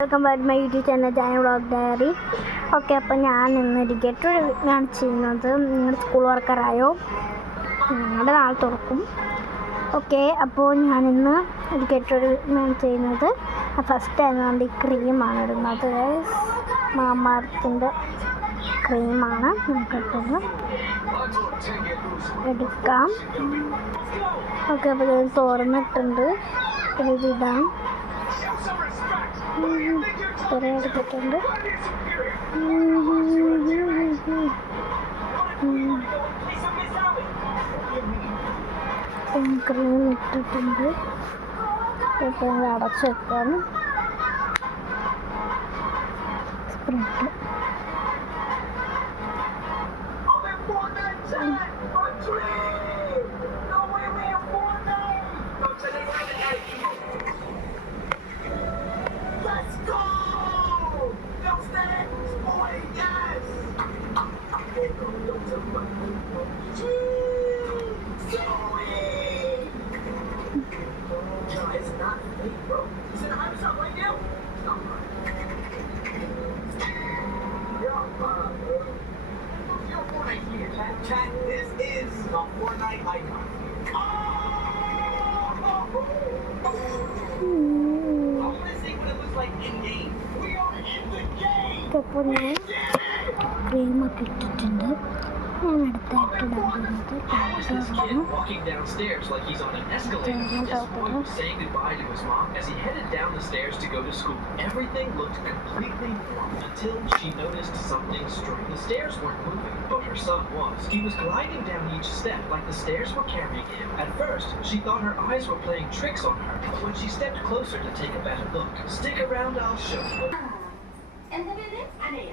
Welcome back my YouTube channel Jaani vlog diary. Okay, അപ്പോൾ ഞാൻ ഇന്ന് ഗെറ്റ് ആണ് ചെയ്യുന്നത്. നിങ്ങളുടെ സ്കൂൾ വർക്കറായോ? നിങ്ങളുടെ നാളെ തുറക്കും. ഓക്കെ, അപ്പോൾ ഞാനിന്ന് ഒരു ഗെറ്റ് ആണ് ചെയ്യുന്നത്. ഫസ്റ്റ് ടൈം കൊണ്ട് ഈ ക്രീമാണ് ഇടുന്നത്. മാമാർത്തിൻ്റെ ക്രീമാണ്. നമുക്കിട്ടത് എടുക്കാം. ഓക്കെ, അപ്പോൾ ഞാൻ തുറന്നിട്ടുണ്ട്. ഇതിടാം. കുറേ എടുത്തിട്ടുണ്ട്. ക്രീം ഇട്ടിട്ടുണ്ട്. ഇപ്പോൾ അടച്ച് വെക്കാം. Spread Chat, this is the Fortnite icon. I want to see what it looks like in game. We are in the game. ഇപ്പോൾ ഞാൻ ക്രീമൊക്കെ ഇട്ടിട്ടുണ്ട്. ഞാൻ അടുത്തായിട്ട് ഇടാൻ This kid walking downstairs like he's on an escalator. His boy was saying goodbye to his mom as he headed down the stairs to go to school. Everything looked completely normal until she noticed something strange. The stairs weren't moving, but her son was. He was gliding down each step like the stairs were carrying him. At first, she thought her eyes were playing tricks on her, but when she stepped closer to take a better look, stick around, I'll show you. എന്താ പേര്? അനയ.